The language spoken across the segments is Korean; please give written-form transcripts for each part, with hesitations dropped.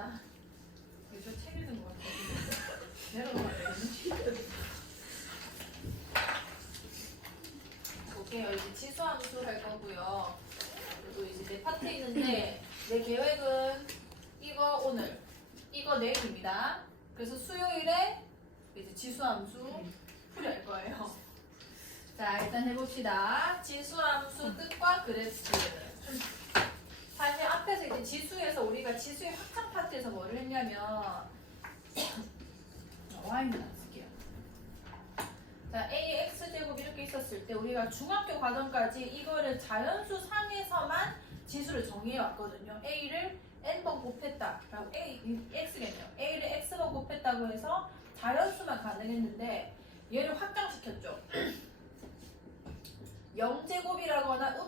봅시다. 이거 책 읽은 것 같아. 내려가면 되겠네. 볼게요. 이제 지수함수 할 거고요. 그리고 이제 내 파트 있는데 내 계획은 이거 오늘, 이거 내일입니다. 그래서 수요일에 이제 지수함수 풀이할 거예요. 자, 일단 해봅시다. 지수함수 뜻과 그래프. 사실 앞에서 이제 지수에서 우리가 지수의 확장 파트에서 뭐를 했냐면 y는 안 쓸게요. 자, ax 제곱 이렇게 있었을 때 우리가 중학교 과정까지 이거를 자연수 상에서만 지수를 정의해 왔거든요. a를 n번 곱했다. 라고 x겠네요. a를 x번 곱했다고 해서 자연수만 가능했는데 얘를 확장시켰죠. 0제곱이라거나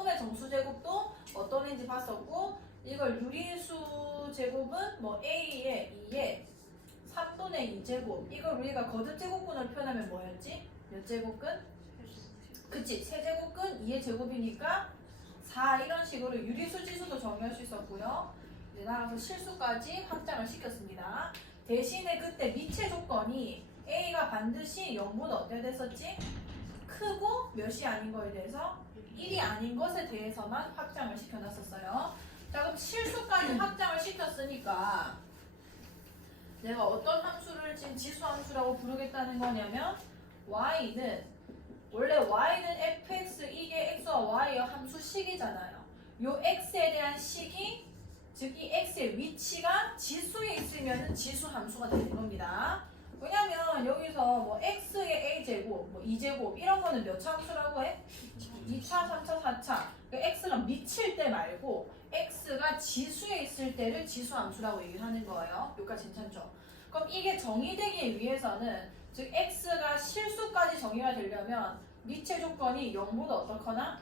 음의 정수제곱도 어떤 애인지 봤었고, 이걸 유리수 제곱은 뭐 a에 2에 3분의 2제곱, 이걸 우리가 거듭제곱근으로 표현하면 뭐였지? 몇 제곱근? 그치, 세제곱근 2의 제곱이니까 4, 이런 식으로 유리수 지수도 정의할 수 있었고요. 이제 나가서 실수까지 확장을 시켰습니다. 대신에 그때 미체 조건이 a가 반드시 0보다 어떻게 됐었지? 크고 몇이 아닌 거에 대해서 1이 아닌 것에 대해서만 확장을 시켜놨었어요. 자, 그럼 실수까지 확장을 시켰으니까 내가 어떤 함수를 지금 지수함수라고 부르겠다는 거냐면 y는 원래 y는 fx, 이게 x와 y의 함수식이잖아요. 요 x에 대한 식이, 즉 이 x의 위치가 지수에 있으면 지수함수가 되는 겁니다. 왜냐면 여기서 뭐 x의 a제곱, 뭐 2제곱 이런 거는 몇 차 함수라고 해? 2차, 3차, 4차. x가 미칠 때 말고 x가 지수에 있을 때를 지수함수라고 얘기하는 거예요. 여기까지 괜찮죠? 그럼 이게 정의되기 위해서는, 즉 x가 실수까지 정의가 되려면 미체 조건이 0보다 어떻거나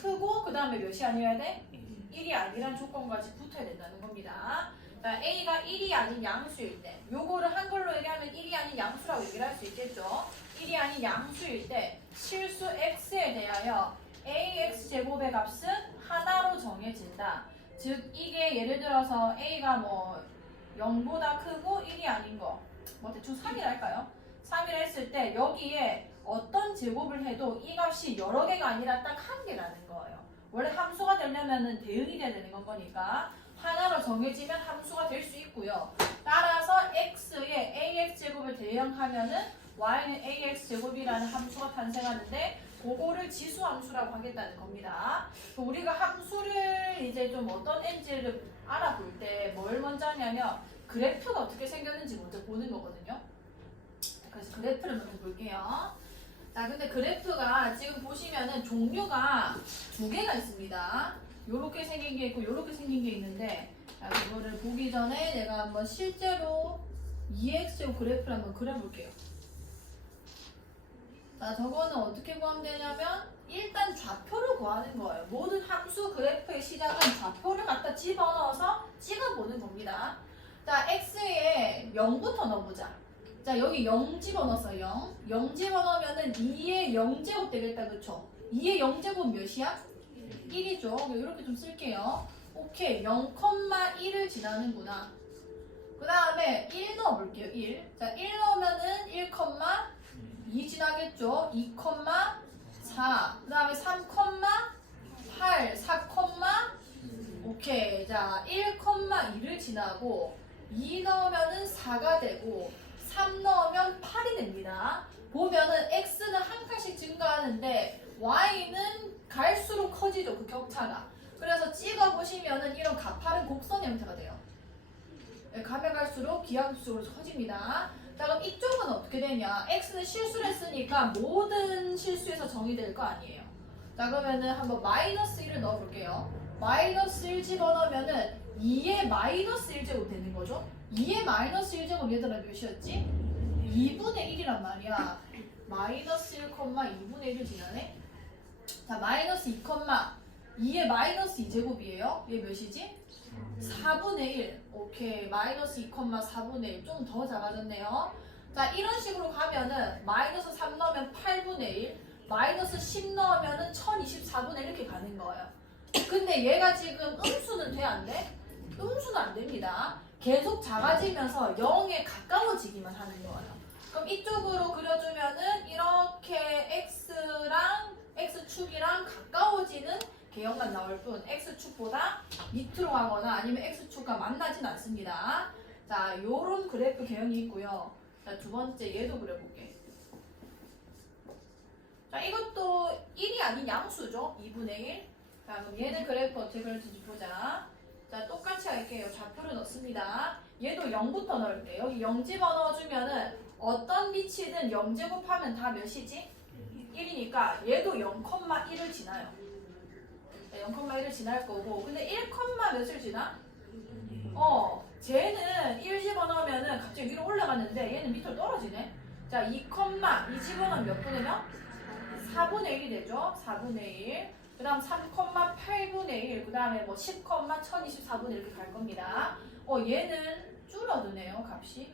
크고 그 다음에 몇이 아니어야 돼? 1이 아니란 조건까지 붙어야 된다는 겁니다. a가 1이 아닌 양수일 때, 요거를 한글로 얘기하면 1이 아닌 양수라고 얘기를 할 수 있겠죠. 1이 아닌 양수일 때 실수 x에 대하여 ax 제곱의 값은 하나로 정해진다. 즉 이게 예를 들어서 a가 뭐 0보다 크고 1이 아닌 거, 뭐 대충 3이라 할까요? 3이라 했을 때 여기에 어떤 제곱을 해도 이 값이 여러 개가 아니라 딱 한 개라는 거예요. 원래 함수가 되려면은 대응이 돼야 되는 건 거니까 하나로 정해지면 함수가 될 수 있고요. 따라서 x에 ax제곱을 대응하면은 y는 ax제곱이라는 함수가 탄생하는데, 그거를 지수함수라고 하겠다는 겁니다. 우리가 함수를 이제 좀 어떤 n지를 알아볼 때 뭘 먼저 하냐면 그래프가 어떻게 생겼는지 먼저 보는 거거든요. 그래서 그래프를 먼저 볼게요. 자, 근데 그래프가 지금 보시면은 종류가 두 개가 있습니다. 요렇게 생긴 게 있고 요렇게 생긴 게 있는데, 자, 이거를 보기 전에 내가 한번 실제로 EXO 그래프를 한번 그려볼게요. 자, 저거는 어떻게 구하면 되냐면 일단 좌표를 구하는 거예요. 모든 함수 그래프의 시작은 좌표를 갖다 집어넣어서 찍어보는 겁니다. 자, X에 0부터 넣어보자. 자, 여기 0 집어넣었어요. 0 집어넣으면은 2의 0제곱 되겠다, 그쵸? 2의 0제곱 몇이야? 1이죠. 이렇게 좀 쓸게요. 오케이, 0,1을 지나는구나. 그 다음에 1 넣어볼게요. 1. 자, 1 넣으면은 1,2 지나겠죠. 2,4. 그 다음에 3,8, 4, 오케이. 자, 1,2를 지나고 2 넣으면은 4가 되고 3 넣으면 8이 됩니다. 보면은 x는 한 칸씩 증가하는데 y는 갈수록 커지죠, 그 격차가. 그래서 찍어보시면은 이런 가파른 곡선 형태가 돼요. 가면 갈수록 기하급수적으로 커집니다. 자, 그럼 이쪽은 어떻게 되냐? x는 실수를 했으니까 모든 실수에서 정의될 거 아니에요. 자, 그러면은 한번 마이너스 1을 넣어볼게요. 마이너스 1 집어넣으면은 2의 마이너스 1제곱 되는 거죠? 2의 마이너스 1제곱 얘들아 몇이었지? 2분의 1이란 말이야. 마이너스 1,2분의 1을 지나네? 자, 마이너스 2의 마이너스 2제곱이에요. 얘 몇이지? 4분의 1. 오케이. 마이너스 2,4분의 1. 좀 더 작아졌네요. 자, 이런 식으로 가면은 마이너스 3 넣으면 8분의 1, 마이너스 10 넣으면은 1024분의 1 이렇게 가는 거예요. 근데 얘가 지금 음수는 돼, 안 돼? 음수는 안 됩니다. 계속 작아지면서 0에 가까워지기만 하는 거예요. 그럼 이쪽으로 그려주면은 이렇게 x랑 x축이랑 가까워지는 개형만 나올 뿐 x축보다 밑으로 가거나 아니면 x축과 만나진 않습니다. 자, 요런 그래프 개형이 있고요. 자, 두 번째 얘도 그려볼게. 자, 이것도 1이 아닌 양수죠. 2분의 1. 자, 그럼 얘는 그래프 어떻게 그려질지 보자. 자, 똑같이 할게요. 좌표를 넣습니다. 얘도 0부터 넣을게요. 여기 0 집어넣어주면은 어떤 밑이든 0제곱하면 다 몇이지? 1이니까 얘도 0,1을 지나요. 0,1을 지날 거고, 근데 1, 몇을 지나? 쟤는 1 집어넣으면은 갑자기 위로 올라갔는데 얘는 밑으로 떨어지네. 자, 2, 2 집어넣으면 몇 분의 몇? 4분의 1이 되죠. 4분의 1. 그 다음 3,8분의 1. 그 다음에 뭐 10, 1024분의 이렇게 갈 겁니다. 얘는 줄어드네요, 값이.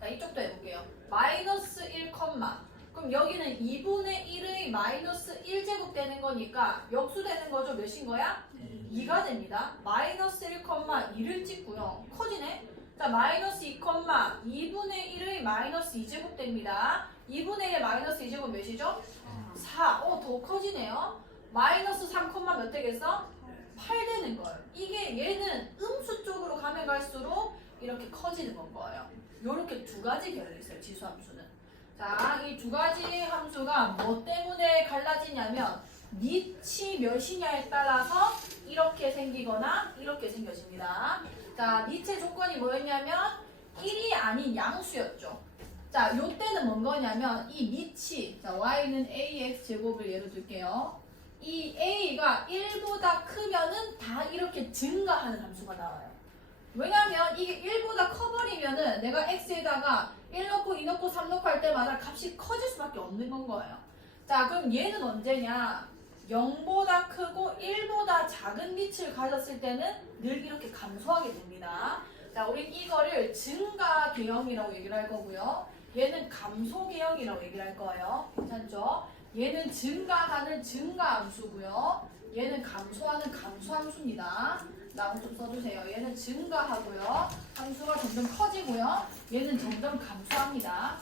자, 이쪽도 해볼게요. 마이너스 1, 그럼 여기는 2분의 1의 마이너스 1제곱 되는 거니까 역수되는 거죠. 몇인 거야? 2가 됩니다. 마이너스 1, 2를 찍고요. 커지네? 자, 마이너스 2, 2분의 1의 마이너스 2제곱 됩니다. 2분의 1의 마이너스 2제곱 몇이죠? 4. 더 커지네요. 마이너스 3, 몇 되겠어? 8 되는 거예요. 이게 얘는 음수 쪽으로 가면 갈수록 이렇게 커지는 건 거예요. 요렇게 두 가지 결이 있어요. 지수함수는. 자, 이 두 가지 함수가 뭐 때문에 갈라지냐면 밑이 몇이냐에 따라서 이렇게 생기거나 이렇게 생겨집니다. 자, 밑의 조건이 뭐였냐면 1이 아닌 양수였죠. 자, 요 때는 뭔 거냐면 이 밑이, 자, y는 ax 제곱을 예로 들게요. 이 a가 1보다 크면은 다 이렇게 증가하는 함수가 나와요. 왜냐면 이게 1보다 커버리면은 내가 x에다가 1 넣고 2 넣고 3 넣고 할 때마다 값이 커질 수밖에 없는 건 거예요. 자, 그럼 얘는 언제냐? 0보다 크고 1보다 작은 밑을 가졌을 때는 늘 이렇게 감소하게 됩니다. 자, 우린 이거를 증가 개형이라고 얘기를 할 거고요. 얘는 감소 개형이라고 얘기를 할 거예요. 괜찮죠? 얘는 증가하는 증가함수고요. 얘는 감소하는 감소함수입니다. 나온 좀 써주세요. 얘는 증가하고요. 함수가 점점 커지고요. 얘는 점점 감소합니다.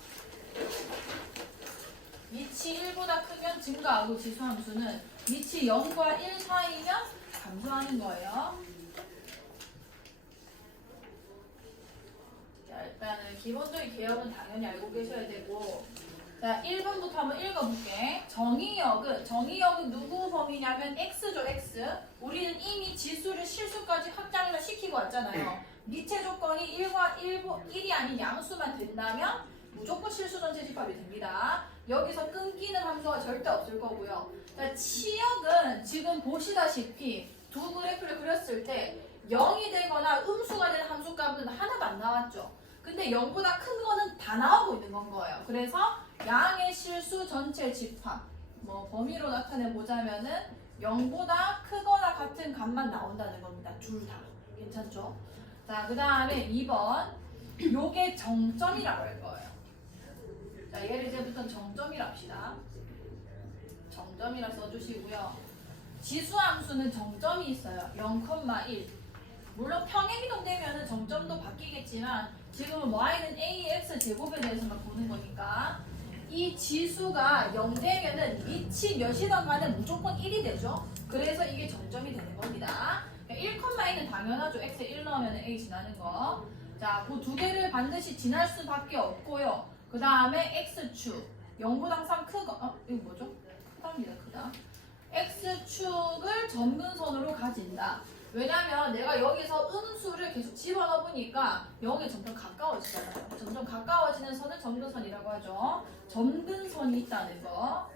밑이 1보다 크면 증가하고 지수함수는 밑이 0과 1 사이면 감소하는 거예요. 자, 일단은 기본적인 개혁은 당연히 알고 계셔야 되고, 자, 1번부터 한번 읽어볼게. 정의역은 누구 범위냐면 x죠, x. 우리는 이미 지수를 실수까지 확장을 시키고 왔잖아요. 밑의 조건이 1이 아닌 양수만 된다면 무조건 실수 전체 집합이 됩니다. 여기서 끊기는 함수가 절대 없을 거고요. 자, 치역은 지금 보시다시피 두 그래프를 그렸을 때 0이 되거나 음수가 되는 함수값은 하나도 안 나왔죠. 근데 0보다 큰 거는 다 나오고 있는 건 거예요. 그래서 양의 실수 전체 집합, 뭐 범위로 나타내 보자면은 0보다 크거나 같은 값만 나온다는 겁니다. 둘 다. 괜찮죠? 자, 그 다음에 2번. 요게 정점이라고 할 거예요. 자, 얘를 이제부터 정점이라 합시다. 정점이라 써주시고요. 지수함수는 정점이 있어요. 0,1. 물론 평행이동되면 정점도 바뀌겠지만 지금은 y는 ax 제곱에 대해서만 보는 거니까 이 지수가 0 되면은 밑이 몇이든 간에 무조건 1이 되죠. 그래서 이게 정점이 되는 겁니다. 1,2는 당연하죠. x에 1 넣으면 a 지나는 거. 자, 그 두 개를 반드시 지날 수밖에 없고요. 그 다음에 x축 0보다 항상 크거 이거 뭐죠? 크답니다. 크다. x축을 점근선으로 가진다. 왜냐면 내가 여기서 음수를 계속 집어넣으니까 0에 점점 가까워지잖아요. 점점 가까워지는 선을 점근선이라고 하죠. 점근선이 있다는 거.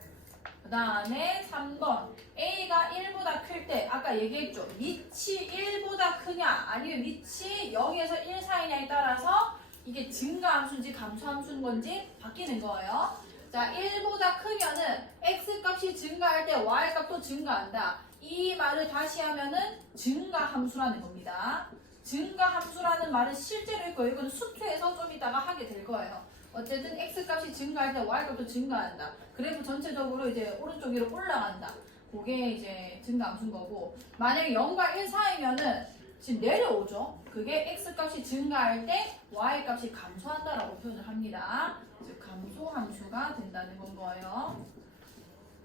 그 다음에 3번. A가 1보다 클 때 아까 얘기했죠. 밑이 1보다 크냐 아니면 밑이 0에서 1 사이냐에 따라서 이게 증가함수인지 감소함수인 건지 바뀌는 거예요. 자, 1보다 크면은 x값이 증가할 때 y값도 증가한다. 이 말을 다시 하면은 증가함수라는 겁니다. 증가함수라는 말은 실제로 있고 이거는 수투에서 좀 이따가 하게 될 거예요. 어쨌든 x값이 증가할 때 y값도 증가한다. 그래프 전체적으로 이제 오른쪽 위로 올라간다. 그게 이제 증가함수인 거고, 만약에 0과 1 사이면은 지금 내려오죠. 그게 x값이 증가할 때 y값이 감소한다라고 표현을 합니다. 즉 감소 함수가 된다는 건 거예요.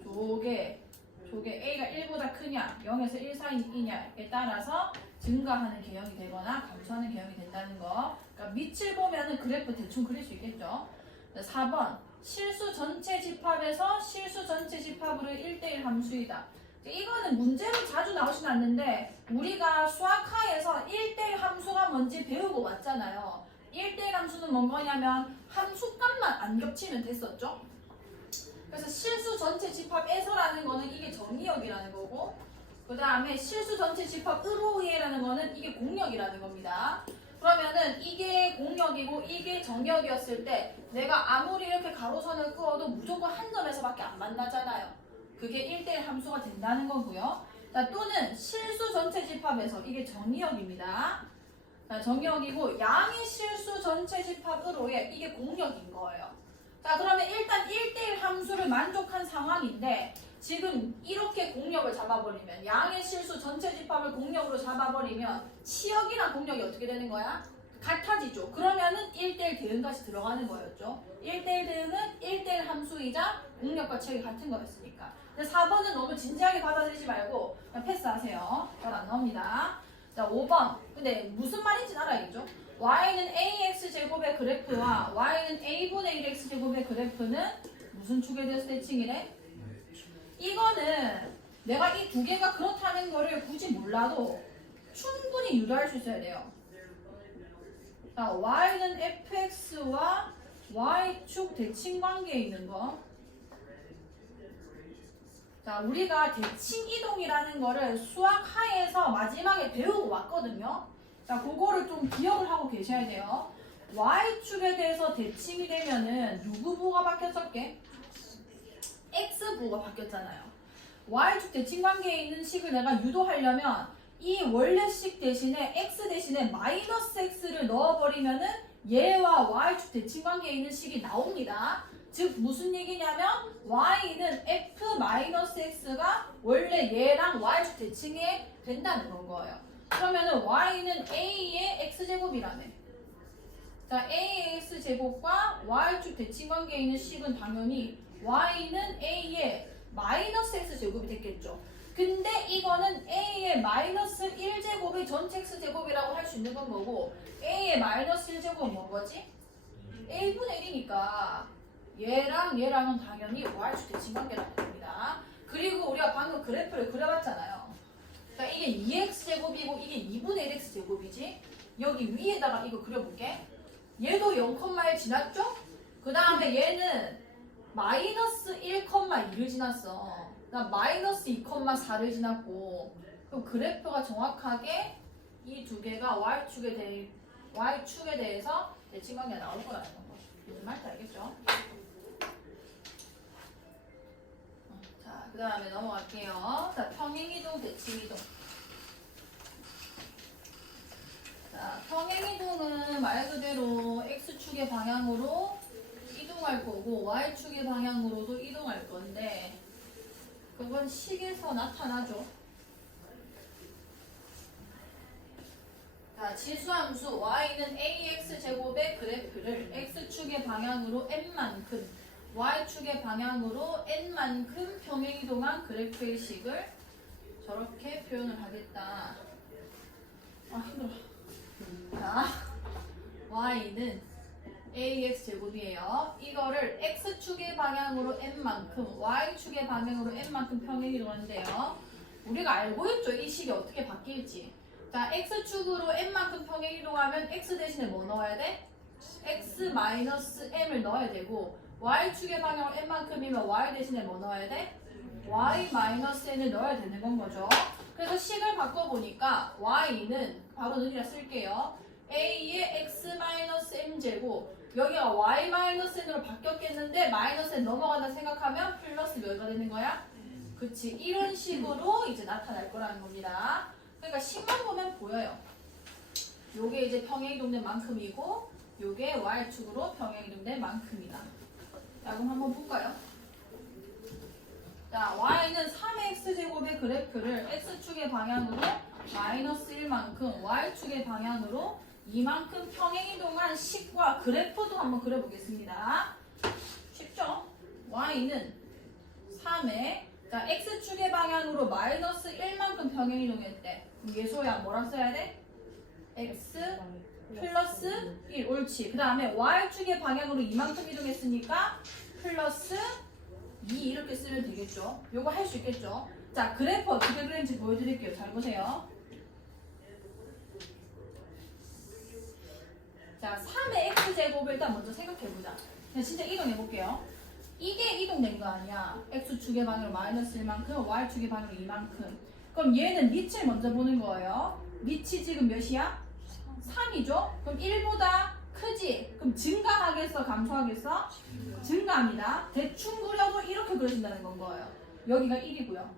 저게 a가 1보다 크냐 0에서 1 사이냐에 따라서 증가하는 개형이 되거나 감소하는 개형이 된다는 거. 그러니까 밑을 보면은 그래프 대충 그릴 수 있겠죠. 4번 실수 전체 집합에서 실수 전체 집합으로 1대1 함수이다. 이거는 문제로 자주 나오진 않는데 우리가 수학하에서 1대1 함수가 뭔지 배우고 왔잖아요. 1대1 함수는 뭔 거냐면 함수값만 안 겹치면 됐었죠. 그래서 실수 전체 집합에서라는 거는 이게 정의역이라는 거고, 그 다음에 실수 전체 집합으로의라는 거는 이게 공역이라는 겁니다. 그러면은 이게 공역이고 이게 정역이었을 때 내가 아무리 이렇게 가로선을 그어도 무조건 한 점에서밖에 안 만나잖아요. 그게 1대1 함수가 된다는 거고요. 자, 또는 실수 전체 집합에서 이게 정의역입니다. 자, 정의역이고 양의 실수 전체 집합으로의 이게 공역인 거예요. 자, 그러면 일단 1대1 함수를 만족한 상황인데 지금 이렇게 공역을 잡아버리면 양의 실수 전체 집합을 공역으로 잡아버리면 치역이랑 공역이 어떻게 되는 거야? 같아지죠. 그러면은 1대1 대응까지 들어가는 거였죠. 1대1 대응은 1대1 함수이자 공역과 치역이 같은 거였으니까. 근데 4번은 너무 진지하게 받아들이지 말고 그냥 패스하세요. 잘 안 나옵니다. 자, 5번. 근데 무슨 말인지 알아야겠죠? y는 ax제곱의 그래프와 y는 a분의 1x제곱의 그래프는 무슨 축에 대해서 대칭이래? 이거는 내가 이 두 개가 그렇다는 거를 굳이 몰라도 충분히 유도할 수 있어야 돼요. 자, y는 fx와 y축 대칭 관계에 있는 거. 자, 우리가 대칭 이동이라는 거를 수학 하에서 마지막에 배우고 왔거든요. 자, 그거를 좀 기억을 하고 계셔야 돼요. y축에 대해서 대칭이 되면은 누구 부호가 바뀌었었게? x부호가 바뀌었잖아요. y축 대칭 관계에 있는 식을 내가 유도하려면 이 원래 식 대신에 x 대신에 마이너스 x를 넣어버리면은 얘와 y축 대칭 관계에 있는 식이 나옵니다. 즉 무슨 얘기냐면 y는 f-x가 원래 얘랑 y축 대칭이 된다는 건 거예요. 그러면은 y는 a의 x제곱이라며. 자, a의 x제곱과 y축 대칭 관계에 있는 식은 당연히 y는 a의 마이너스 x제곱이 됐겠죠. 근데 이거는 a의 마이너스 1제곱이 전체 x제곱이라고 할 수 있는 건 뭐고 a의 마이너스 1제곱은 뭔 거지? 1분의 1이니까 얘랑 얘랑은 당연히 y축 대칭 관계라는 겁니다. 그리고 우리가 방금 그래프를 그려봤잖아요. 그러니까 이게 2x제곱이고 이게 2분의 1x제곱이지. 여기 위에다가 이거 그려볼게. 얘도 0,1 지났죠? 그 다음에 얘는 마이너스 1,2를 지났어. 나 마이너스 2,4를 지났고. 그럼 그래프가 정확하게 이 두 개가 y축에 대해서 대칭관계가 나올 거라는 거. 무슨 말인지 알겠죠? 자, 그 다음에 넘어갈게요. 자, 평행이동, 대칭이동. 자, 평행이동은 말 그대로 x축의 방향으로 이동할 거고 y축의 방향으로도 이동할 건데 그건 식에서 나타나죠. 자, 지수함수 y는 ax제곱의 그래프를 x축의 방향으로 n만큼 y축의 방향으로 n만큼 평행이동한 그래프의 식을 저렇게 표현을 하겠다. 아, 힘들어. 자, y는 ax제곱이에요. 이거를 x축의 방향으로 n만큼 y축의 방향으로 n만큼 평행이동하는데요. 우리가 알고 있죠? 이 식이 어떻게 바뀔지. 자, x축으로 n만큼 평행이동하면 x 대신에 뭐 넣어야 돼? x-m을 넣어야 되고 y축의 방향으로 n만큼이면 y 대신에 뭐 넣어야 돼? y-n을 넣어야 되는 건 거죠. 그래서 식을 바꿔보니까 y는 바로 는이라 쓸게요. a의 x-m제곱 여기가 y-n으로 바뀌었겠는데 마이너스 n 넘어간다 생각하면 플러스 몇가 되는 거야? 그치, 이런 식으로 이제 나타날 거라는 겁니다. 그러니까 식만 보면 보여요. 요게 이제 평행이동된 만큼이고 요게 y축으로 평행이동된 만큼이다. 자, 그럼 한번 볼까요? 자, y는 3x제곱의 그래프를 x축의 방향으로 마이너스 1만큼 y축의 방향으로 이만큼 평행이동한 식과 그래프도 한번 그려보겠습니다. 쉽죠? y는 3에 자 x축의 방향으로 마이너스 1만큼 평행이동했대. 그럼 예소야 뭐라 써야 돼? x 플러스 1 옳지. 그 다음에 y축의 방향으로 이만큼 이동했으니까 플러스 2 이렇게 쓰면 되겠죠. 요거 할 수 있겠죠. 자 그래프 어떻게 그리는지 보여드릴게요. 잘 보세요. 자 3의 x제곱을 일단 먼저 생각해보자. 그냥 진짜 이동해볼게요. 이게 이동된 거 아니야. x축의 방향으로 마이너스 1만큼 y축의 방향으로 이만큼. 그럼 얘는 밑을 먼저 보는 거예요. 밑이 지금 몇이야? 3이죠? 그럼 1보다 크지? 그럼 증가하겠어? 감소하겠어? 증가합니다. 대충 그려도 이렇게 그려진다는 건 거예요. 여기가 1이고요.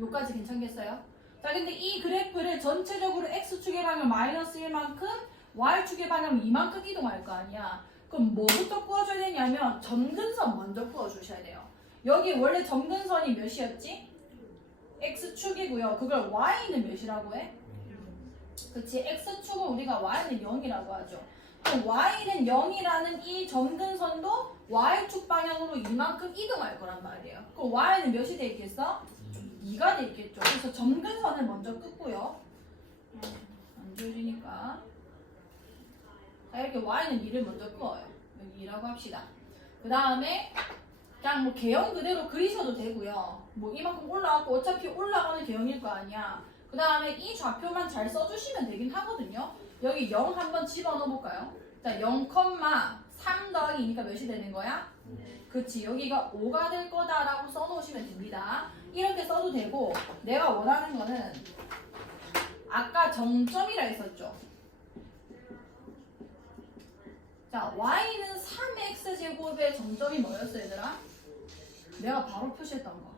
요까지 괜찮겠어요? 자, 근데 이 그래프를 전체적으로 x축의 방향 마이너스 1만큼 y축의 방향 이만큼 이동할 거 아니야. 그럼 뭐부터 구워줘야 되냐면 점근선 먼저 구워주셔야 돼요. 여기 원래 점근선이 몇이었지? x축이고요. 그걸 y는 몇이라고 해? 그치? x축은 우리가 y는 0이라고 하죠. 그럼 y는 0이라는 이 점근선도 y축 방향으로 이만큼 이동할 거란 말이에요. 그럼 y는 몇이 돼 있겠어? 2가 돼 있겠죠. 그래서 점근선을 먼저 끄고요. 안 지워지니까. 자, 이렇게 y는 2를 먼저 끄어요. 여기 2라고 합시다. 그 다음에 그냥 뭐 개형 그대로 그리셔도 되고요. 뭐 이만큼 올라가고 어차피 올라가는 개형일 거 아니야. 그 다음에 이 좌표만 잘 써주시면 되긴 하거든요. 여기 0 한번 집어넣어 볼까요? 자, 0,3 더하기 2니까 몇이 되는 거야? 그치, 여기가 5가 될 거다라고 써놓으시면 됩니다. 이렇게 써도 되고 내가 원하는 거는 아까 정점이라 했었죠. 자, y는 3x제곱의 정점이 뭐였어 얘들아? 내가 바로 표시했던 거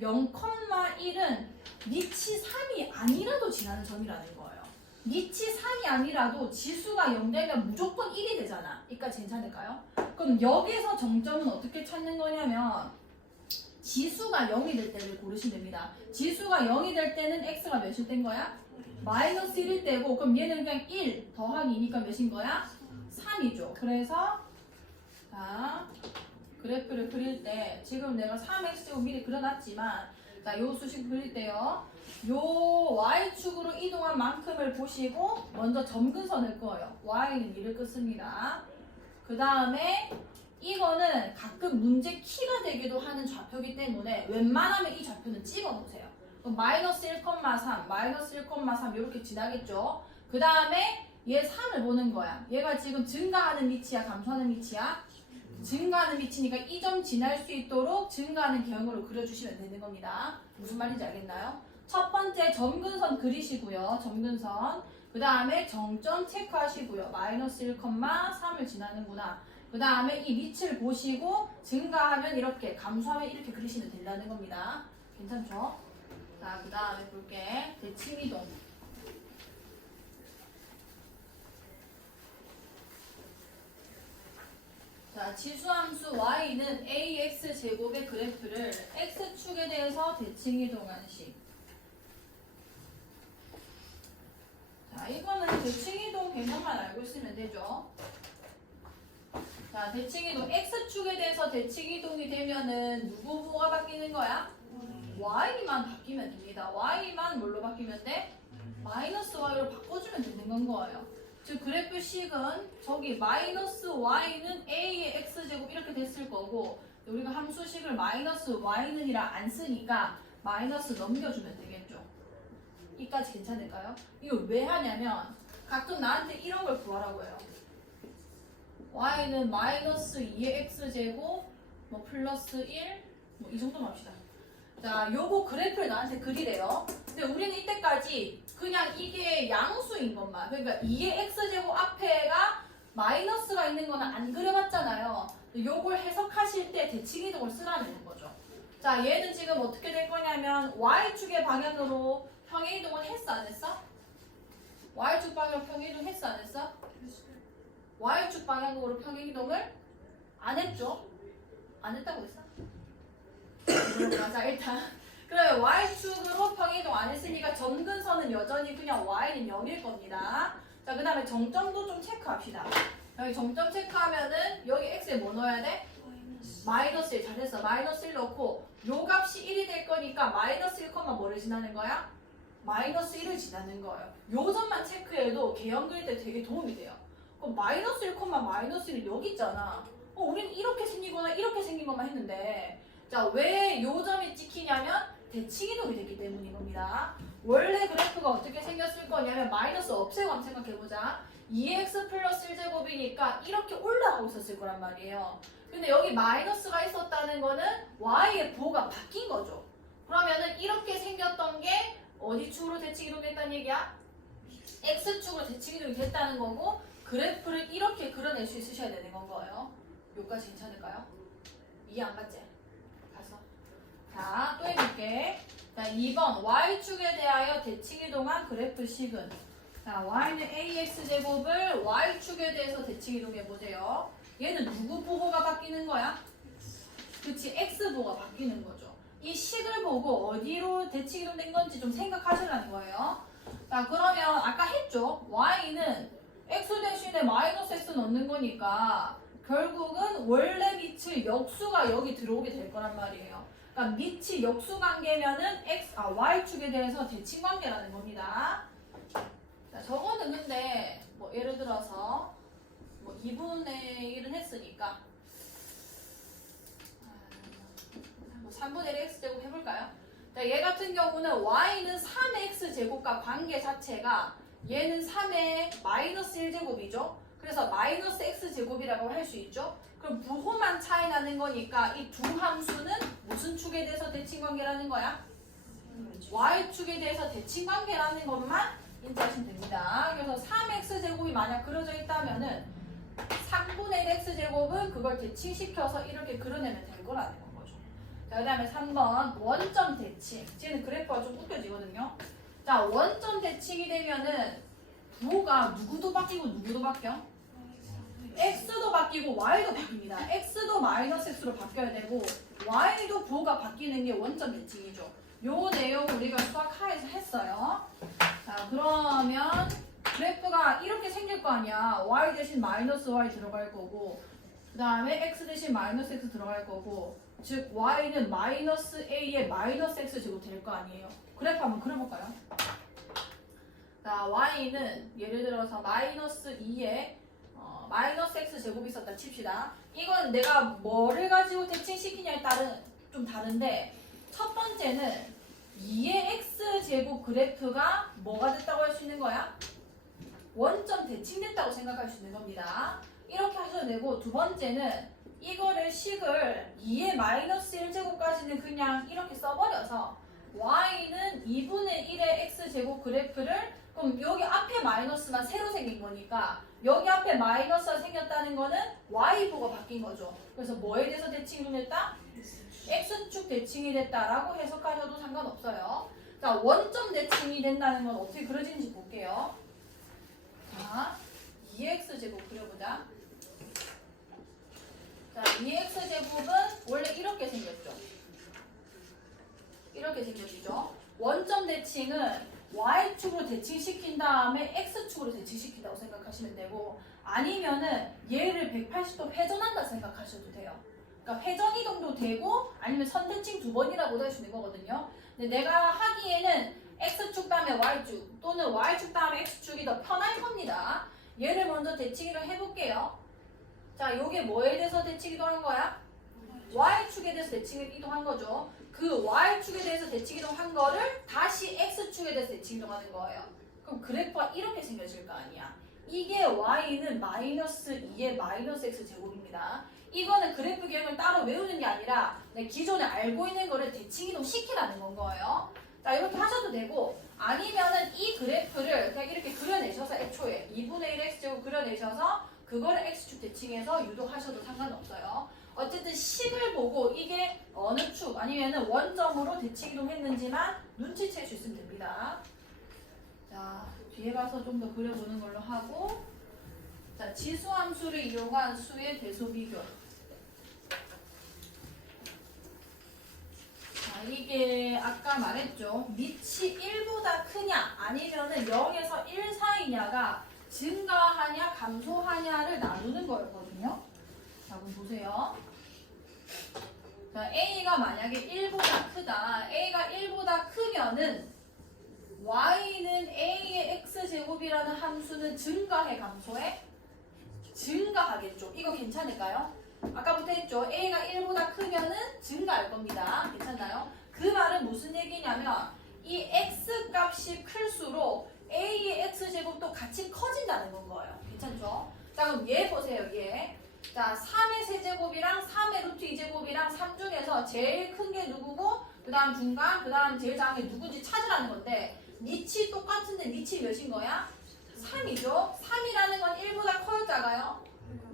0,1은 밑이 3이 아니라도 지나는 점이라는 거예요. 밑이 3이 아니라도 지수가 0 되면 무조건 1이 되잖아. 여기까지 괜찮을까요? 그럼 여기서 정점은 어떻게 찾는 거냐면 지수가 0이 될 때를 고르시면 됩니다. 지수가 0이 될 때는 x가 몇일 땐 거야? 마이너스 1일 때고 그럼 얘는 그냥 1 더하기 2니까 몇인 거야? 3이죠. 그래서 자 그래프를 그릴 때 지금 내가 3x제곱 미리 그려놨지만 자, 요 수식 그릴 때요. 요 y축으로 이동한 만큼을 보시고 먼저 점근선을 그어요. y는 2를 긋습니다. 그 다음에 이거는 가끔 문제 키가 되기도 하는 좌표이기 때문에 웬만하면 이 좌표는 찍어놓으세요. 그럼 마이너스 1,3, 마이너스 1,3 이렇게 지나겠죠. 그 다음에 얘 3을 보는 거야. 얘가 지금 증가하는 밑이야, 감소하는 밑이야? 증가하는 밑이니까 이 점 지날 수 있도록 증가하는 개형으로 그려주시면 되는 겁니다. 무슨 말인지 알겠나요? 첫 번째 점근선 그리시고요. 점근선. 그 다음에 정점 체크하시고요. 마이너스 1,3을 지나는구나. 그 다음에 이 밑을 보시고 증가하면 이렇게, 감소하면 이렇게 그리시면 된다는 겁니다. 괜찮죠? 자, 그 다음에 볼게. 대칭이동. 자, 지수함수 y는 ax제곱의 그래프를 x축에 대해서 대칭이동한 식. 자, 이거는 대칭이동 개념만 알고 있으면 되죠. 자, 대칭이동 x축에 대해서 대칭이동이 되면은 뭐가 바뀌는 거야? y만 바뀌면 됩니다. y만 뭘로 바뀌면 돼? 마이너스 y로 바꿔주면 되는 건 거예요. 즉 그래프 식은 저기 마이너스 y는 a의 x제곱 이렇게 됐을 거고 우리가 함수식을 마이너스 y는이라 안 쓰니까 마이너스 넘겨주면 되겠죠. 이까지 괜찮을까요? 이걸 왜 하냐면 가끔 나한테 이런 걸 구하라고 해요. y는 마이너스 2의 x제곱 뭐 플러스 1 뭐 이 정도만 합시다. 자, 요거 그래프를 나한테 그리래요. 근데 우리는 이때까지 그냥 이게 양수인 것만, 그러니까 2의 x제곱 앞에가 마이너스가 있는 거는 안 그려봤잖아요. 요걸 해석하실 때 대칭이동을 쓰라는 거죠. 자, 얘는 지금 어떻게 될 거냐면 y축의 방향으로 평행이동을 했어 안 했어? y축 방향으로 평행이동 했어 안 했어? y축 방향으로 평행이동을 안 했죠? 안 했다고 했어? 자, 일단 그러면 y축으로 평행이동 안 했으니까 점근선은 여전히 그냥 y는 0일 겁니다. 자, 그 다음에 정점도 좀 체크합시다. 여기 정점 체크하면은 여기 x에 뭐 넣어야 돼? 마이너스 1 잘했어. 마이너스 1 넣고 요 값이 1이 될 거니까 마이너스 1, 뭐를 지나는 거야? 마이너스 1을 지나는 거예요. 요 점만 체크해도 개형 그릴 때 되게 도움이 돼요. 그럼 마이너스 1, 마이너스 1은 여기 있잖아. 우린 이렇게 생기거나 이렇게 생긴 것만 했는데 자, 왜 요 점이 찍히냐면 대칭이동이 됐기 때문인 겁니다. 원래 그래프가 어떻게 생겼을 거냐면 마이너스 없애고 한번 생각해보자. 2x 플러스 1제곱이니까 이렇게 올라가고 있었을 거란 말이에요. 근데 여기 마이너스가 있었다는 거는 y의 부호가 바뀐 거죠. 그러면은 이렇게 생겼던 게 어디 축으로 대칭이동이 됐다는 얘기야? x축으로 대칭이동이 됐다는 거고 그래프를 이렇게 그려낼 수 있으셔야 되는 건 거예요. 여기까지 괜찮을까요? 이해 안 갔지? 가서. 자, 또 해볼게. 자, 2번 y축에 대하여 대칭이동한 그래프식은 자, y는 ax제곱을 y축에 대해서 대칭이동해보세요. 얘는 누구 부호가 바뀌는 거야? 그치, x부호가 바뀌는 거죠. 이 식을 보고 어디로 대칭이동된 건지 좀 생각하시라는 거예요. 자, 그러면 아까 했죠? y는 x 대신에 마이너스 x 넣는 거니까 결국은 원래 밑을 역수가 여기 들어오게 될 거란 말이에요. 그러니까 밑이 역수 관계면은 y축에 대해서 대칭 관계라는 겁니다. 자, 저거는 근데 뭐 예를 들어서 뭐 2분의 1은 했으니까 뭐 3분의 1 x제곱 해볼까요? 자, 얘 같은 경우는 y는 3x 제곱과 관계 자체가 얘는 3의 마이너스 1제곱이죠. 그래서 마이너스 x제곱이라고 할 수 있죠. 그럼 부호만 차이 나는 거니까 이 두 함수는 무슨 축에 대해서 대칭관계라는 거야? y축에 대해서 대칭관계라는 것만 인지하시면 됩니다. 그래서 3x제곱이 만약 그려져 있다면은 3분의 1 x제곱은 그걸 대칭시켜서 이렇게 그려내면 될 거라는 거죠. 자, 그 다음에 3번 원점 대칭. 쟤는 그래프가 좀 웃겨지거든요. 자, 원점 대칭이 되면은 부호가 누구도 바뀌고 누구도 바뀌어? x도 바뀌고 y도 바뀝니다. x도 마이너스 x로 바뀌어야 되고 y도 부호가 바뀌는 게 원점 대칭이죠. 요 내용 우리가 수학 하에서 했어요. 자, 그러면 그래프가 이렇게 생길 거 아니야. y 대신 마이너스 y 들어갈 거고 그 다음에 x 대신 마이너스 x 들어갈 거고 즉 y는 마이너스 a의 마이너스 x 제곱 될 거 아니에요. 그래프 한번 그려볼까요? 자, y는 예를 들어서 마이너스 2에 마이너스 x 제곱이 있었다 칩시다. 이건 내가 뭐를 가지고 대칭시키냐에 따른 좀 다른데 첫 번째는 2의 x 제곱 그래프가 뭐가 됐다고 할 수 있는 거야? 원점 대칭됐다고 생각할 수 있는 겁니다. 이렇게 하셔도 되고 두 번째는 이거를 식을 2의 마이너스 1제곱까지는 그냥 이렇게 써버려서 y는 2분의 1의 x제곱 그래프를 그럼 여기 앞에 마이너스만 새로 생긴 거니까 여기 앞에 마이너스가 생겼다는 거는 y부가 바뀐 거죠. 그래서 뭐에 대해서 대칭이 됐다? x축 대칭이 됐다라고 해석하셔도 상관없어요. 자, 원점 대칭이 된다는 건 어떻게 그려지는지 볼게요. 자, 2x제곱 그려보자. 자, 2x제곱은 원래 이렇게 생겼죠. 이렇게 생겨지죠. 원점 대칭은 y축으로 대칭시킨 다음에 x축으로 대칭시킨다고 생각하시면 되고 아니면은 얘를 180도 회전한다 생각하셔도 돼요. 그러니까 회전 이동도 되고 아니면 선대칭 두 번이라고도 할 수 있는 거거든요. 근데 내가 하기에는 x축 다음에 y축 또는 y축 다음에 x축이 더 편할 겁니다. 얘를 먼저 대칭을 해볼게요. 자, 요게 뭐에 대해서 대칭 이동한 거야? y축에 대해서 대칭 이동한 거죠. 그 y축에 대해서 대칭 이동한 거를 다시 x축에 대해서 대칭 이동하는 거예요. 그럼 그래프가 이렇게 생겨질 거 아니야. 이게 y는 마이너스 2의 마이너스 x 제곱입니다. 이거는 그래프 개형을 따로 외우는 게 아니라 내 기존에 알고 있는 거를 대칭 이동 시키라는 건 거예요. 자, 이렇게 하셔도 되고 아니면은 이 그래프를 그냥 이렇게 그려내셔서 애초에 2분의 1 x제곱 그려내셔서 그거를 x축 대칭해서 유도하셔도 상관없어요. 어쨌든 식을 보고 이게 어느 축 아니면은 원점으로 대칭 이동했는지만 눈치챌 수 있으면 됩니다. 자, 뒤에 가서 좀 더 그려보는 걸로 하고 자, 지수함수를 이용한 수의 대소 비교. 자, 이게 아까 말했죠. 밑이 1보다 크냐 아니면은 0에서 1 사이냐가 증가하냐 감소하냐를 나누는 거였거든요. 자, 그럼 보세요. 자, A가 만약에 1보다 크다. A가 1보다 크면은 Y는 A의 X제곱이라는 함수는 증가해 감소해? 증가하겠죠. 이거 괜찮을까요? 아까부터 했죠. A가 1보다 크면은 증가할 겁니다. 괜찮나요? 그 말은 무슨 얘기냐면 이 X 값이 클수록 A의 X제곱도 같이 커진다는 건 거예요. 괜찮죠? 자, 그럼 얘 보세요. 얘. 자, 3의 세제곱이랑 3의 루트 2제곱이랑 3 중에서 제일 큰 게 누구고 그 다음 중간, 그 다음 제일 작은 게 누군지 찾으라는 건데 밑이 똑같은데 밑이 몇인 거야? 3이죠. 3이라는 건 1보다 커요, 작아요?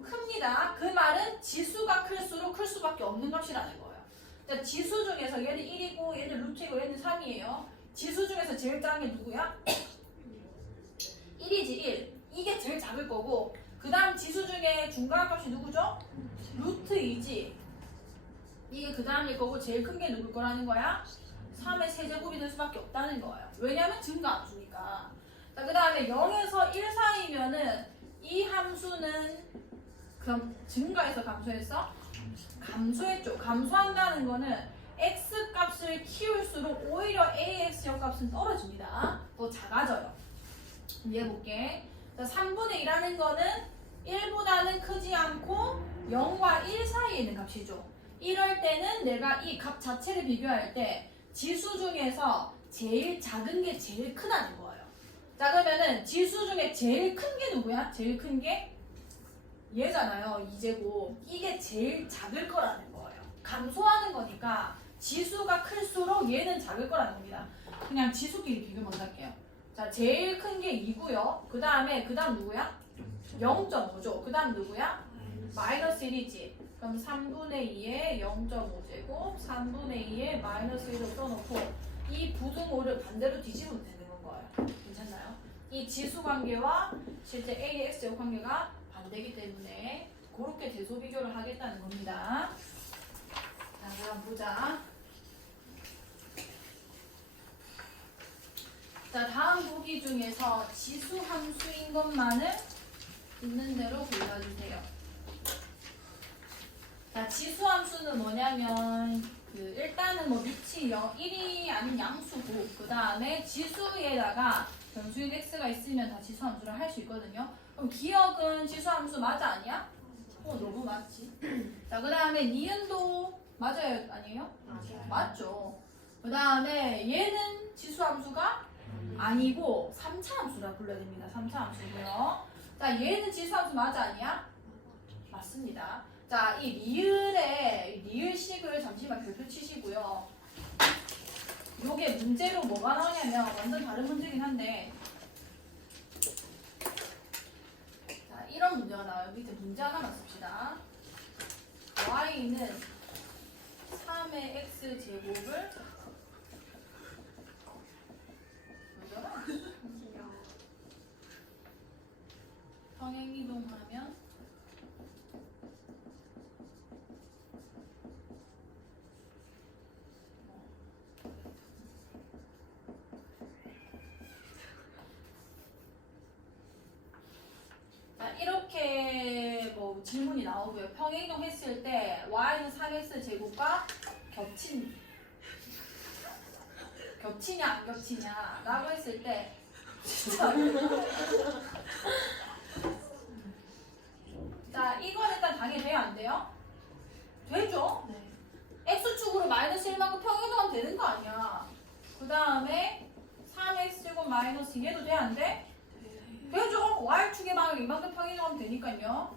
큽니다. 그 말은 지수가 클수록 클 수밖에 없는 값이라는 거예요. 자, 지수 중에서 얘는 1이고 얘는 루트이고 얘는 3이에요. 지수 중에서 제일 작은 게 누구야? 1이지 1. 이게 제일 작을 거고 그 다음 지수 중에 중간 값이 누구죠? 루트 2지. 이게 그 다음일 거고 제일 큰 게 누굴 거라는 거야? 3의 세제곱이 될 수밖에 없다는 거예요. 왜냐면 증가함수니까. 자, 그 다음에 0에서 1 사이면은 이 함수는 그럼 증가해서 감소했어? 감소했죠. 감소한다는 거는 x 값을 키울수록 오히려 ax 값은 떨어집니다. 더 작아져요. 이해해볼게. 3분의 1하는 거는 1보다는 크지 않고 0과 1 사이에 있는 값이죠. 이럴 때는 내가 이 값 자체를 비교할 때 지수 중에서 제일 작은 게 제일 크다는 거예요. 자, 그러면은 지수 중에 제일 큰 게 누구야? 제일 큰 게 얘잖아요. 2제곱. 이게 제일 작을 거라는 거예요. 감소하는 거니까 지수가 클수록 얘는 작을 거라는 겁니다. 그냥 지수끼리 비교 먼저 할게요. 자, 제일 큰 게 2고요. 그 다음 누구야? 0.5죠. 그 다음 누구야? 마이너스 1이지. 그럼 3분의 2에 0.5제곱, 3분의 2에 마이너스 1을 써놓고 이 부등호를 반대로 뒤집으면 되는 거예요. 괜찮나요? 이 지수 관계와 실제 A의 X제곱 관계가 반대기 때문에 그렇게 대소 비교를 하겠다는 겁니다. 자, 그럼 보자. 자, 다음 보기 중에서 지수 함수인 것만을 있는 대로 골라주세요. 자, 지수 함수는 뭐냐면 일단은 뭐 밑이 1이 아닌 양수고 그 다음에 지수에다가 변수인 x가 있으면 다 지수 함수를 할 수 있거든요. 그럼 기억은 지수 함수 맞아 아니야? 너무 맞지. 자, 그 다음에 니은도 맞아요 아니에요? 맞죠. 그 다음에 얘는 지수 함수가 아니고 3차 함수라 불러야 됩니다. 3차 함수고요. 자, 얘는 지수 함수 맞아 아니야? 맞습니다. 자, 이 리을식을 잠시만 별표 치시고요. 요게 문제로 뭐가 나오냐면 완전 다른 문제긴 한데 자, 이런 문제가 나와요. 밑에 문제 하나만 씁시다. y는 3의 x제곱을 평행이동하면 자, 이렇게 뭐 질문이 나오고요. 평행이동 했을 때 y는 3x 제곱과 겹치냐 안 겹치냐 라고 했을 때 진짜 자, 이건 일단 당연히 돼요 안 돼요? 되죠? 네. x축으로 마이너스 1만큼 평행이동하면 되는 거 아니야. 그 다음에 3x제곱 마이너스 얘도 돼 안 돼? 되죠? y축의 방을 이만큼 평행이동하면 되니까요.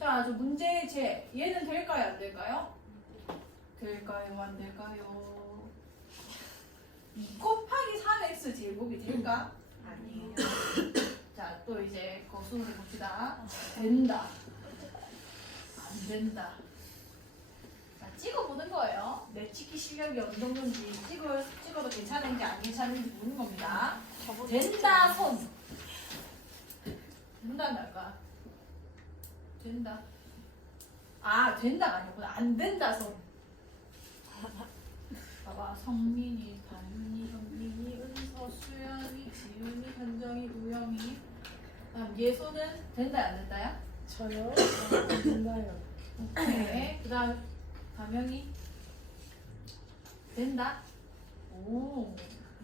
자, 저 문제 제 얘는 될까요 안 될까요? 될까요 안 될까요? 2 곱하기 3x 제곱이 될까? 아니에요. 자, 또 이제 거수를 해봅시다. 된다. 안 된다. 자, 찍어보는 거예요. 내 찍기 실력이 어느 정도인지 찍어도 괜찮은지 안 괜찮은지 보는 겁니다. 된다 손. 된다 날까? 된다. 아, 된다가 아니구나. 안 된다 손. 봐봐. 성민이, 다윤이, 현민이, 은서, 수연이, 지윤이, 현정이, 우영이. 다음 예소는 된다 안 된다야? 저요? 된다요. 오케이. 그다음 다명이 된다. 오,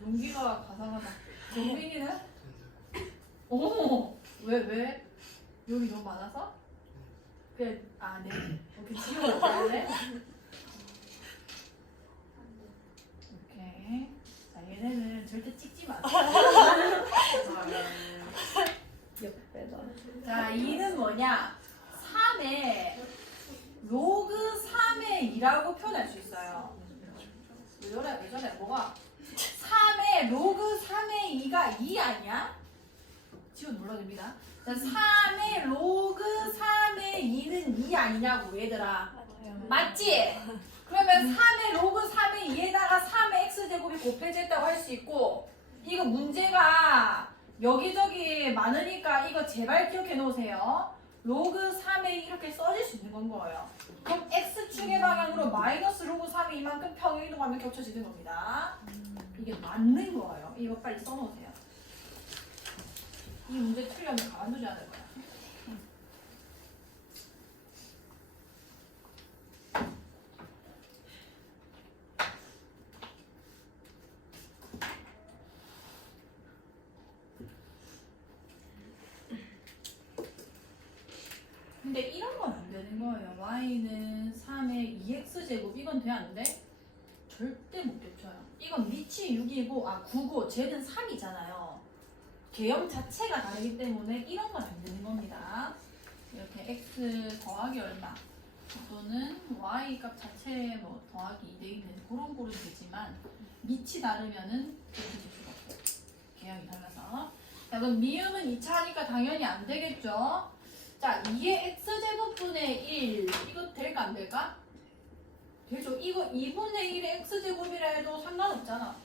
용기가 가상하다. 정민이는? 오, 왜? 여기 너무 많아서? 그래, 아, 네. 오케이, 지우고 갈래? 오케이. 자, 얘네는 절대 찍지 마세요. 옆에다. 자, 2는 뭐냐? 3에 로그 3의 2라고 표현할 수 있어요. 왜 저래? 뭐가? 3에 로그 3의 2가 2 아니야? 지금 눌러줍니다. 자, 3의 로그 3의 2는 2 아니냐고, 얘들아. 맞지? 그러면 3의 로그 3의 2에다가 3의 x제곱이 곱해져 있다고 할 수 있고, 이거 문제가 여기저기 많으니까 이거 제발 기억해 놓으세요. 로그 3에 이렇게 써질 수 있는 건 거예요. 그럼 x축의 방향으로 마이너스 로그 3이 이만큼 평행이동하면 겹쳐지는 겁니다. 이게 맞는 거예요. 이거 빨리 써놓으세요. 이 문제 틀리면 가만두지 않을 거야. 근데 이런 건 안 되는 거예요. y는 3의 2x제곱 이건 돼 안 돼? 절대 못 겹쳐요. 이건 밑이 6이고 9고 쟤는 3이잖아요. 개념 자체가 다르기 때문에 이런 건 안 되는 겁니다. 이렇게 x 더하기 얼마 또는 y 값 자체에 뭐 더하기 2돼 있는 그런 거는 되지만 밑이 다르면은 그렇게 될 수가 없어요. 개념이 달라서. 자, 그럼 미음은 2차 하니까 당연히 안 되겠죠. 자, 2의 x제곱분의 1 이거 될까 안 될까? 되죠. 이거 2분의 1의 x제곱이라 해도 상관없잖아.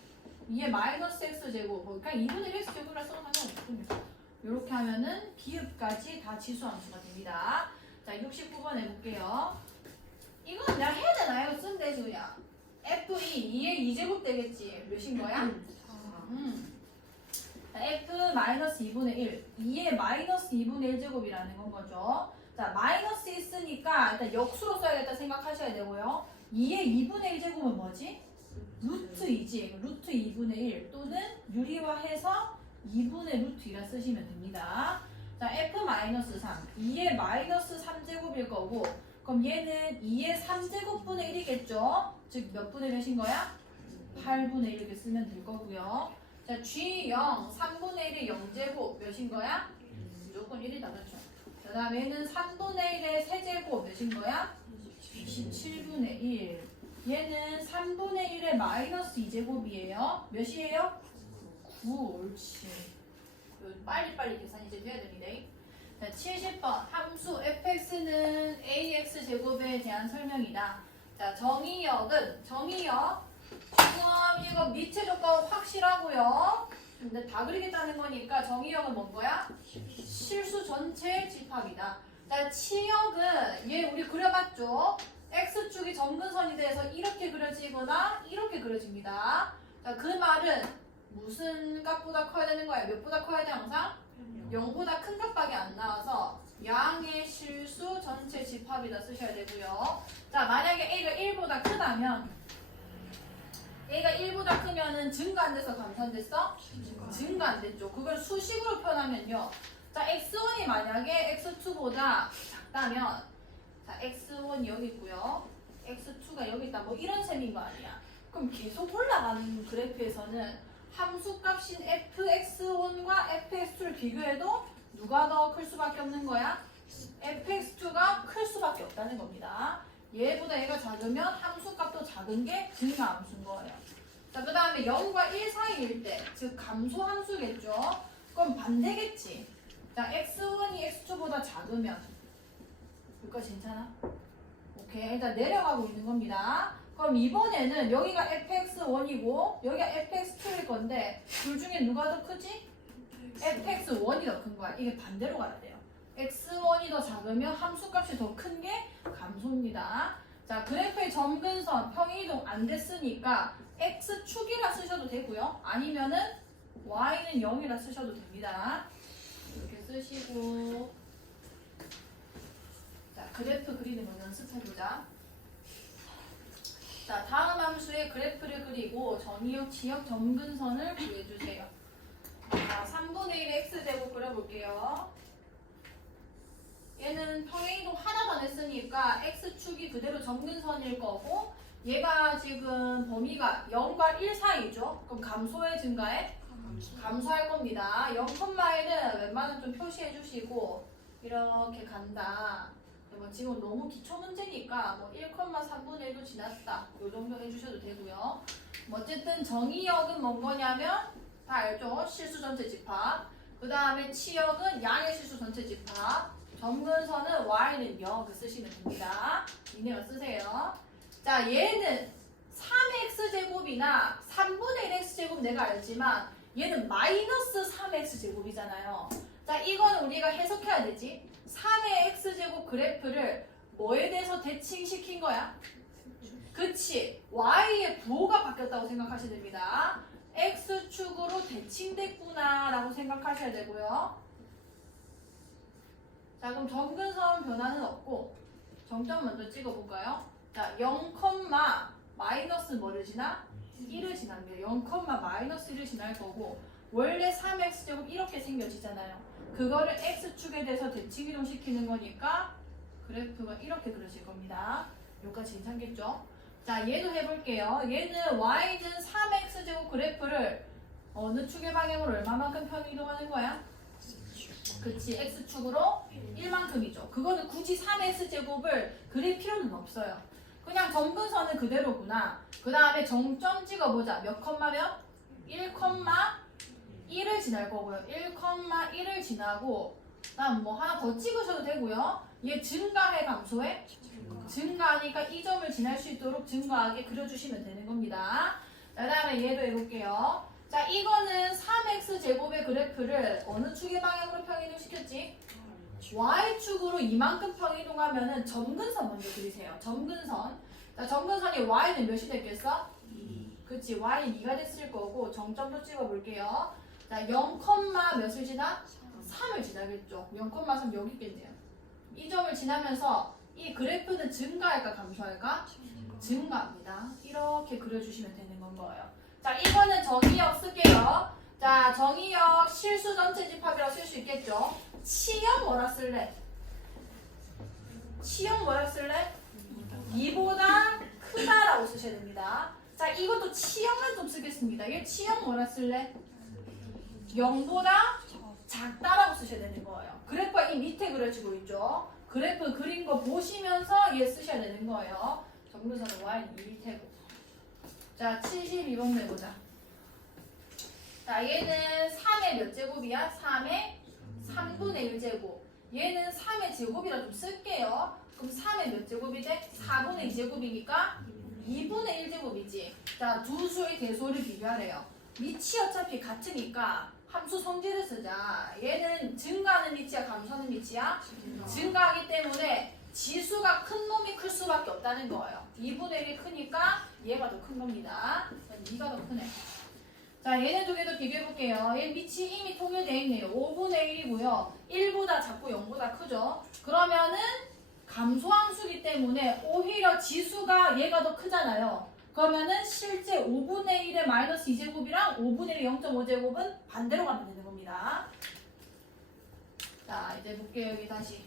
2의 마이너스 x제곱 그러니까 2분의 1 x제곱이라 써도 상관없거든요. 이렇게 하면은 비읍까지 다 지수함수가 됩니다. 자, 69번 해볼게요. 이건 내가 해야 되나? 이거 쓰면 되지 그냥. f2 2의 2제곱 되겠지. 몇인 거야? f-2분의 1 2의 마이너스 2분의 1제곱이라는 건 거죠. 자, 마이너스 있으니까 일단 역수로 써야겠다 생각하셔야 되고요. 2의 2분의 1제곱은 뭐지? 루트 2지. 루트 2분의 1 또는 유리화해서 2분의 루트 2라 쓰시면 됩니다. 자, f-3 2의 마이너스 3제곱일 거고 그럼 얘는 2의 3제곱분의 1이겠죠? 즉 몇 분의 몇인 거야? 8분의 1 이렇게 쓰면 될 거고요. 자, G0 3분의 1의 0제곱 몇인 거야? 무조건 1이다. 그렇죠? 그 다음에는 3분의 1의 세제곱 몇인 거야? 27분의 1. 얘는 3분의 1의 마이너스 2제곱이에요. 몇이에요? 9. 옳지. 빨리빨리 계산이 이제 돼야 됩니다. 자, 70번 함수 fx는 ax제곱에 대한 설명이다. 자, 정의역은 정의역 지금 이거 밑에 조건 확실하고요. 근데 다 그리겠다는 거니까 정의역은 뭔 거야? 실수 전체 집합이다. 자, 치역은 얘 우리 그려봤죠? x축이 점근선이 돼서 이렇게 그려지거나 이렇게 그려집니다. 자, 그 말은 무슨 값보다 커야 되는 거야? 몇보다 커야 돼 항상? 0보다 큰 값밖에 안 나와서 양의 실수 전체 집합이다 쓰셔야 되고요. 자, 만약에 a가 1보다 크다면 a가 1보다 크면은 증가 안 돼서 감소됐어? 증가 안 됐죠. 그걸 수식으로 표현하면요. 자, x1이 만약에 x2보다 작다면 자, x1이 여기 있고요. x2가 여기 있다. 뭐 이런 셈인 거 아니야. 그럼 계속 올라가는 그래프에서는 함수값인 fx1과 fx2를 비교해도 누가 더 클 수밖에 없는 거야? fx2가 클 수밖에 없다는 겁니다. 얘보다 얘가 작으면 함수값도 작은 게 증가함수인 거예요. 자, 그 다음에 0과 1 사이일 때, 즉 감소함수겠죠? 그럼 반대겠지. 자, x1이 x2보다 작으면 여기까지 괜찮아? 오케이, 일단 내려가고 있는 겁니다. 그럼 이번에는 여기가 fx1이고 여기가 fx2일 건데 둘 중에 누가 더 크지? fx1이 더 큰 거야. 이게 반대로 가야 돼요. x1이 더 작으면 함수값이 더 큰 게 감소입니다. 자, 그래프의 점근선 평행이동 안 됐으니까 x축이라 쓰셔도 되고요. 아니면은 y는 0이라 쓰셔도 됩니다. 이렇게 쓰시고 자, 그래프 그리는 거 연습해보자. 자, 다음 함수의 그래프를 그리고 전이역, 지역, 점근선을 구해주세요. 자, 3분의 1의 x제곱 그려볼게요. 얘는 평행이동 하나도 안 했으니까 x축이 그대로 점근선일 거고 얘가 지금 범위가 0과 1 사이죠. 그럼 감소의 증가에 감소할 겁니다. 0,1은 웬만하면 좀 표시해 주시고 이렇게 간다. 뭐 지금 너무 기초 문제니까 뭐 1,3분의 1도 지났다. 요 정도 해주셔도 되고요. 뭐 어쨌든 정의역은 뭔 거냐면 다 알죠? 실수 전체 집합. 그 다음에 치역은 양의 실수 전체 집합. 점근선은 y는 0 쓰시면 됩니다. 이내로 쓰세요. 자, 얘는 3x제곱이나 3분의 1x제곱 내가 알지만 얘는 마이너스 3x제곱이잖아요. 자, 이건 우리가 해석해야 되지. 3의 x제곱 그래프를 뭐에 대해서 대칭시킨 거야? 그치. y의 부호가 바뀌었다고 생각하셔야 됩니다. x축으로 대칭됐구나 라고 생각하셔야 되고요. 자, 그럼 점근선 변화는 없고 정점 먼저 찍어볼까요? 자, 0, 마이너스 뭐를 지나? 1을 지납니다. 0, 마이너스 1을 지날 거고 원래 3x제곱 이렇게 생겨지잖아요. 그거를 x축에 대해서 대칭이동 시키는 거니까 그래프가 이렇게 그려질 겁니다. 여기까지 괜찮겠죠? 자, 얘도 해볼게요. 얘는 y는 3x제곱 그래프를 어느 축의 방향으로 얼마만큼 평이동하는 거야? 그치, x축으로 1만큼이죠. 그거는 굳이 3x제곱을 그릴 필요는 없어요. 그냥 점근선은 그대로구나. 그 다음에 정점 찍어보자. 몇 컴마면? 1,1을 지날 거고요. 1,1을 지나고 그다음 뭐 하나 더 찍으셔도 되고요. 얘 증가해 감소해? 증가하니까 이 점을 지날 수 있도록 증가하게 그려주시면 되는 겁니다. 자, 그 다음에 얘도 해볼게요. 자, 이거는 3x제곱의 그래프를 어느 축의 방향으로 평이동 시켰지? y축으로 이만큼 평이동하면은 점근선 먼저 그리세요. 점근선. 자, 점근선이 y는 몇이 됐겠어? 2. 그치, y는 2가 됐을 거고 정점도 찍어볼게요. 자, 0, 몇을 지나? 3을 지나겠죠. 0,3 여기 있겠네요. 이 점을 지나면서 이 그래프는 증가할까 감소할까? 증가합니다. 이렇게 그려주시면 되는 건 거예요. 자, 이거는 정의역 쓸게요. 자, 정의역 실수 전체 집합이라고 쓸 수 있겠죠. 치역 뭐라 쓸래? 치역 뭐라 쓸래? 2보다 크다라고 쓰셔야 됩니다. 자, 이것도 치역만 좀 쓰겠습니다. 얘 치역 뭐라 쓸래? 0보다 작다라고 쓰셔야 되는 거예요. 그래프가 이 밑에 그려지고 있죠. 그래프 그린 거 보시면서 얘 쓰셔야 되는 거예요. 정근선은 y는 2일 테고. 자, 72번 내보자. 자, 얘는 3의 몇 제곱이야? 3의 3분의 1제곱. 얘는 3의 제곱이라 좀 쓸게요. 그럼 3의 몇 제곱이 돼? 4분의 2제곱이니까 2분의 1제곱이지. 자, 두 수의 개수를 비교하래요. 밑이 어차피 같으니까 함수 성질을 쓰자. 얘는 증가하는 밑이야, 감소하는 밑이야? 증가하기 때문에 지수가 큰 놈이 클 수밖에 없다는 거예요. 2분의 1이 크니까 얘가 더 큰 겁니다. 2가 더 크네. 자, 얘네 두 개도 비교해볼게요. 얘 밑이 이미 통일되어 있네요. 5분의 1이고요. 1보다 작고 0보다 크죠. 그러면은 감소함수기 때문에 오히려 지수가 얘가 더 크잖아요. 그러면은 실제 5분의 1의 마이너스 2제곱이랑 5분의 1의 0.5제곱은 반대로 가면 되는 겁니다. 자, 이제 볼게요. 여기 다시.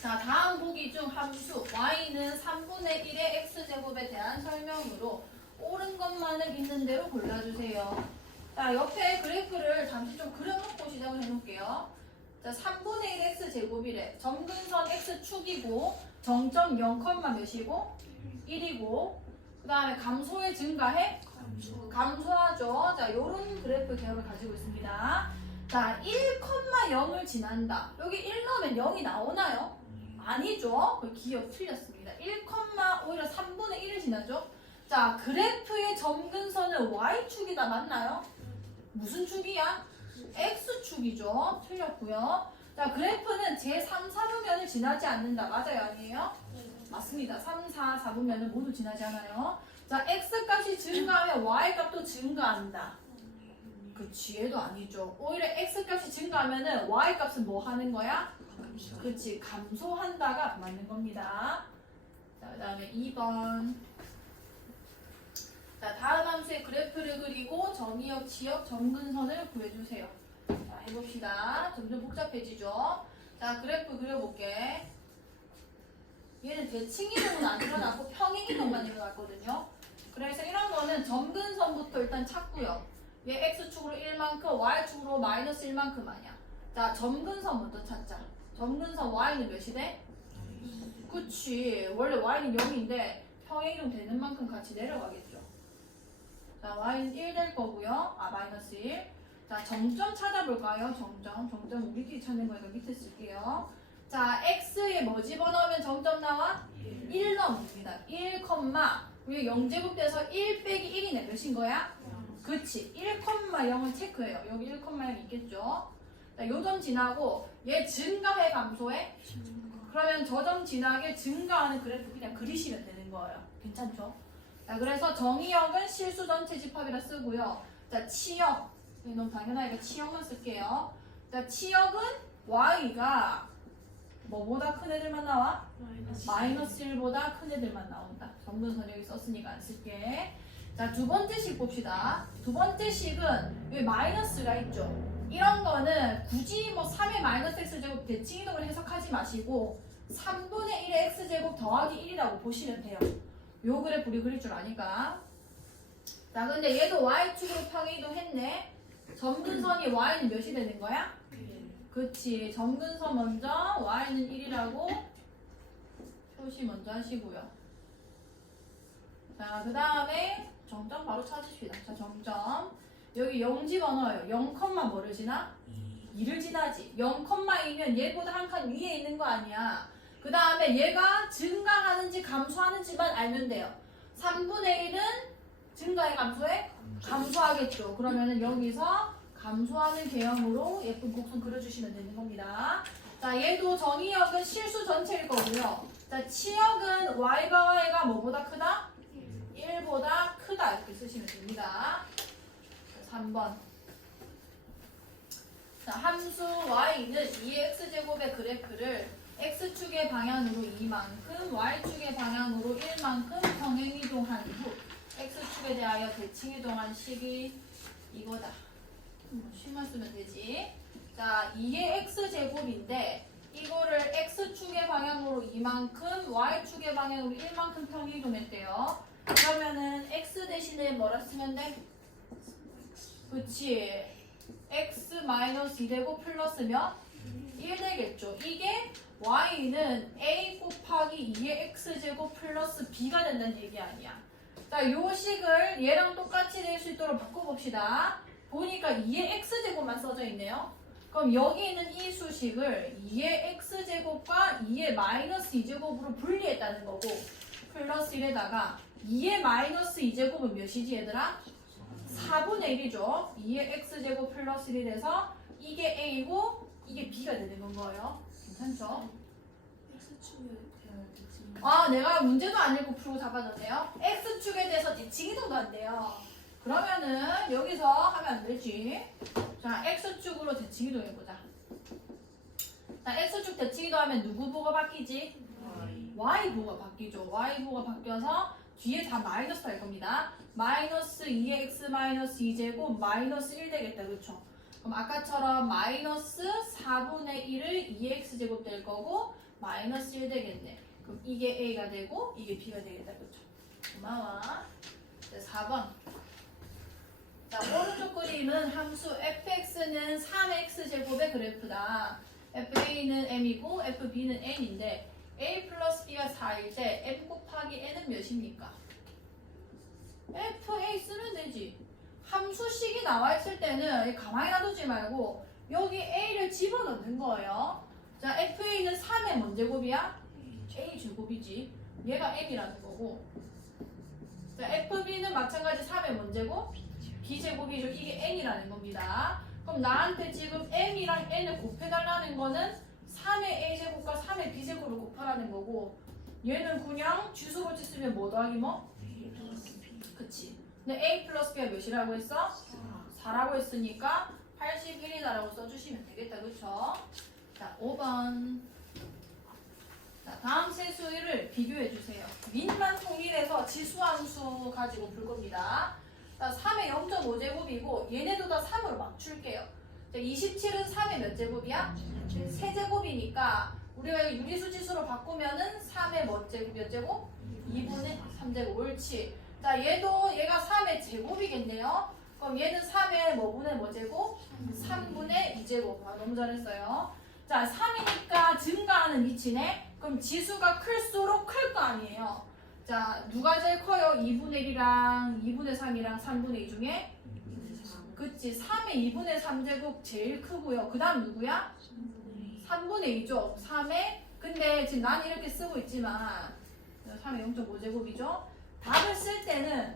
자, 다음 보기 중 함수 y는 3분의 1의 x제곱에 대한 설명으로 옳은 것만을 있는 대로 골라주세요. 자, 옆에 그래프를 잠시 좀 그려놓고 시작을 해놓을게요. 자, 3분의 1 x제곱이래. 점근선 x축이고 정점 0, 몇이고? 1이고 그 다음에 감소에 증가해? 감소하죠. 자, 요런 그래프 개혁을 가지고 있습니다. 자, 1,0을 지난다. 여기 1 넣으면 0이 나오나요? 아니죠. 그 기억 틀렸습니다. 1, 오히려 3분의 1을 지나죠. 자, 그래프의 점근선은 y축이다. 맞나요? 무슨 축이야? x축이죠. 틀렸고요. 자, 그래프는 제3, 4분면을 지나지 않는다. 맞아요? 아니에요? 맞습니다. 3, 4, 4분면은 모두 지나지 않아요. 자, x 값이 증가하면 y 값도 증가한다. 그치, 얘도 아니죠. 오히려 x 값이 증가하면은 y 값은 뭐 하는 거야? 그치, 감소한다가 맞는 겁니다. 자, 그 다음에 2번. 자, 다음 함수의 그래프를 그리고 정의역, 지역, 점근선을 구해주세요. 자, 해봅시다. 점점 복잡해지죠. 자, 그래프 그려볼게. 얘는 대칭이동은 안 일어났고 평행이동만 일어났거든요. 그래서 이런 거는 점근선부터 일단 찾고요. 얘 x축으로 1만큼, y축으로 마이너스 1만큼 아니야. 자, 점근선부터 찾자. 점근선 y는 몇이 돼? 그치. 원래 y는 0인데 평행이동 되는 만큼 같이 내려가겠죠. 자, y는 1 될 거고요. 마이너스 1. 자, 정점 찾아볼까요? 정점 우리끼리 찾는 거니까 밑에 쓸게요. 자, x에 뭐 집어넣으면 정점 나와? 1 넣습니다. 1, 우리 0제곱 돼서 1 빼기 1이네. 몇인 거야? 그치. 1,0을 체크해요. 여기 1,0 있겠죠? 자, 요점 지나고 얘 증가해 감소해? 그러면 저 점 지나게 증가하는 그래프 그냥 그리시면 되는 거예요. 괜찮죠? 자, 그래서 정의역은 실수 전체 집합이라 쓰고요. 자, 치역. 너무 당연하니까 치역만 쓸게요. 자, 치역은 y가 뭐보다 큰 애들만 나와? 마이너스 1보다 큰 애들만 나온다. 점근선 여기 썼으니까 안 쓸게. 자, 두 번째 식 봅시다. 두 번째 식은 여기 마이너스가 있죠. 이런 거는 굳이 뭐 3의 마이너스 x제곱 대칭이동을 해석하지 마시고 3분의 1의 x제곱 더하기 1이라고 보시면 돼요. 요 그래프 우리 그릴 줄 아니까. 자, 근데 얘도 y축으로 평행이동 했네. 점근선이 y는 몇이 되는 거야? 그치. 점근선 먼저 y는 1이라고 표시 먼저 하시고요. 자, 그 다음에 정점 바로 찾으십시다. 자, 정점. 여기 0 집어넣어요. 0, 뭐를 지나? 2를 지나지. 0,2면 얘보다 한 칸 위에 있는 거 아니야. 그 다음에 얘가 증가하는지 감소하는지만 알면 돼요. 3분의 1은 증가해 감소해? 감소하겠죠. 그러면은 여기서 감소하는 개형으로 예쁜 곡선 그려주시면 되는 겁니다. 자, 얘도 정의역은 실수 전체일 거고요. 자, 치역은 y가 y가 뭐보다 크다? 1보다 크다 이렇게 쓰시면 됩니다. 자, 3번. 자, 함수 y는 2x제곱의 그래프를 x축의 방향으로 2만큼, y축의 방향으로 1만큼 평행이동한 후 x축에 대하여 대칭이동한 식이 이거다. 식만 쓰면 되지. 자, 2의 x제곱인데 이거를 x축의 방향으로 2만큼, y축의 방향으로 1만큼 평행이동했대요. 그러면은 x 대신에 뭐라 쓰면 돼? 그치. x 마이너스 2되고 플러스 몇? 1 되겠죠. 이게 y는 a 곱하기 2의 x제곱 플러스 b가 된다는 얘기 아니야. 자, 요 식을 얘랑 똑같이 될 수 있도록 바꿔봅시다. 보니까 2의 x제곱만 써져 있네요. 그럼 여기 있는 이 수식을 2의 x제곱과 2의 마이너스 2제곱으로 분리했다는 거고 플러스 1에다가 2의 마이너스 2제곱은 몇이지 얘들아? 4분의 1이죠. 2의 x제곱 플러스 1에서 이게 a이고 이게 b가 되는 거예요. 괜찮죠? 내가 문제도 안 읽고 풀고 잡아줬네요. x축에 대해서 대칭이동도 안 돼요. 그러면은 여기서 하면 안 되지. 자, x축으로 대칭이동 해보자. 자, x축 대칭이동 하면 누구 보가 바뀌지? y 보가 바뀌죠. y 보가 바뀌어서 뒤에 다 마이너스 될 겁니다. 마이너스 2의 x 마이너스 2제곱 마이너스 1 되겠다. 그렇죠? 그럼 아까처럼 마이너스 4분의 1을 2x제곱 될 거고 마이너스 1 되겠네. 그럼 이게 a가 되고 이게 b가 되겠다. 그렇죠? 고마워. 네, 4번. 자, 오른쪽 그림은 함수 fx는 3x제곱의 그래프다. fa는 m이고 fb는 n인데 a 플러스 b가 4일 때 m 곱하기 n은 몇입니까? fa 쓰면 되지. 함수식이 나와 있을 때는 가만히 놔두지 말고 여기 a를 집어넣는 거예요. 자, fa는 3의 뭔 제곱이야? a 제곱이지. 얘가 m이라는 거고. 자, fb는 마찬가지 3의 뭔 제곱? b제곱이죠. 이게 n이라는 겁니다. 그럼 나한테 지금 m이랑 n을 곱해달라는 거는 3의 a제곱과 3의 b제곱을 곱하라는 거고 얘는 그냥 주소로 쓰면 뭐 더하기 뭐? 그치? 근데 A 플러스 B가 몇이라고 했어? 4라고 했으니까 81이다라고 써주시면 되겠다. 그쵸? 자, 5번. 자, 다음 세수를 비교해 주세요. 민만 통일해서 지수함수 가지고 풀 겁니다. 자, 3의 0.5제곱이고 얘네도 다 3으로 맞출게요. 자, 27은 3의 몇 제곱이야? 세제곱이니까 우리가 유리수 지수로 바꾸면은 3의 몇 제곱? 2분의 3제곱. 옳지. 자, 얘가 3의 제곱이겠네요. 그럼 얘는 3의 뭐분의 뭐 제곱? 3분의 2제곱. 아, 너무 잘했어요. 자, 3이니까 증가하는 위치네. 그럼 지수가 클수록 클 거 아니에요. 자, 누가 제일 커요? 2분의 1이랑 2분의 3이랑 3분의 2 중에? 그치. 3의 2분의 3제곱 제일 크고요. 그 다음 누구야? 3분의 2죠. 3의 근데 지금 난 이렇게 쓰고 있지만 3의 0.5제곱이죠. 답을 쓸 때는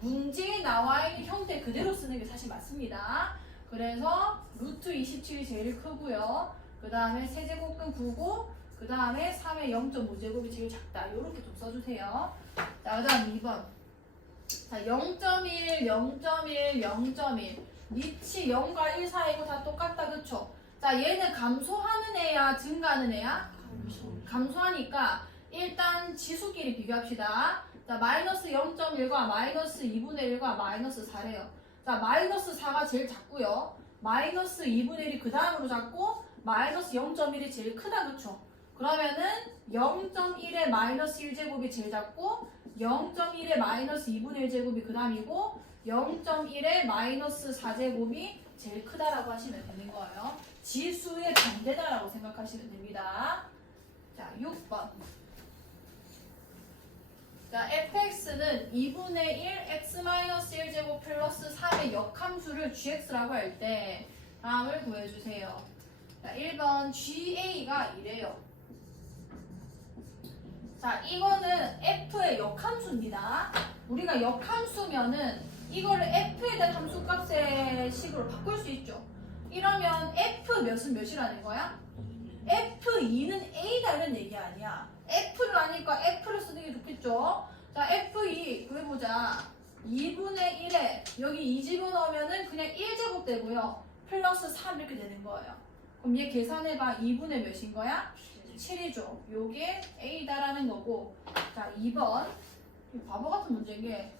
문제에 나와 있는 형태 그대로 쓰는 게 사실 맞습니다. 그래서 루트 27이 제일 크고요. 그 다음에 세제곱은 9고 그 다음에 3의 0.5제곱이 제일 작다. 이렇게 좀 써주세요. 자, 그 다음 2번. 자, 0.1, 0.1, 0.1. 위치 0과 1 사이고 다 똑같다. 그쵸? 자, 얘는 감소하는 애야? 증가하는 애야? 감소하니까 일단 지수끼리 비교합시다. 자, 마이너스 0.1과 마이너스 2분의 1과 마이너스 4래요. 자, 마이너스 4가 제일 작고요. 마이너스 2분의 1이 그 다음으로 작고 마이너스 0.1이 제일 크다. 그쵸? 그러면은 0.1의 마이너스 1제곱이 제일 작고 0.1의 마이너스 2분의 1제곱이 그 다음이고 0.1의 마이너스 4제곱이 제일 크다라고 하시면 되는 거예요. 지수의 반대다라고 생각하시면 됩니다. 자, 6번. 자, fx는 2분의 1 x-1제곱 플러스 3의 역함수를 gx라고 할 때 다음을 구해주세요. 자, 1번 ga가 이래요. 자, 이거는 f의 역함수입니다. 우리가 역함수면은 이거를 f에 대한 함수값의 식으로 바꿀 수 있죠. 이러면 f 몇은 몇이라는 거야? f2는 a다 이런 얘기 아니야. f를 아니까 f를 쓰는 게 좋겠죠. 자, f2 구해보자. 2분의 1에 여기 2 집어넣으면은 그냥 1제곱 되고요. 플러스 3 이렇게 되는 거예요. 그럼 얘 계산해봐. 2분의 몇인 거야? 7이죠. 요게 a다라는 거고. 자, 2번. 바보 같은 문제인 게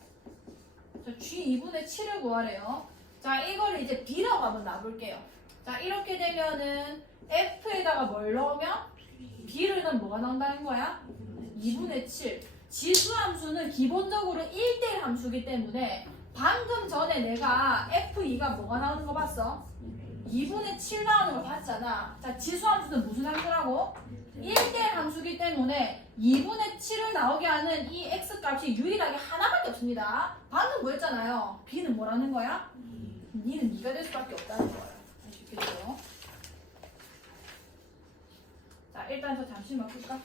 자, g 2분의 7을 구하래요. 자, 이거를 이제 b라고 한번 놔볼게요. 자, 이렇게 되면은 f에다가 뭘 넣으면 b를 넣으면 뭐가 나온다는 거야? 2분의 7. 지수함수는 기본적으로 1대1 함수이기 때문에 방금 전에 내가 f2가 뭐가 나오는 거 봤어? 2분의 7 나오는 거 봤잖아. 자, 지수함수는 무슨 함수라고? 1대1 함수이기 때문에 2분의 7을 나오게 하는 이 x값이 유일하게 하나밖에 없습니다. 방금 뭐 했잖아요. b는 뭐라는 거야? 니는 니가 될 수밖에 없다는 거예요. 아시겠죠? 자, 일단 저 잠시만 끌까?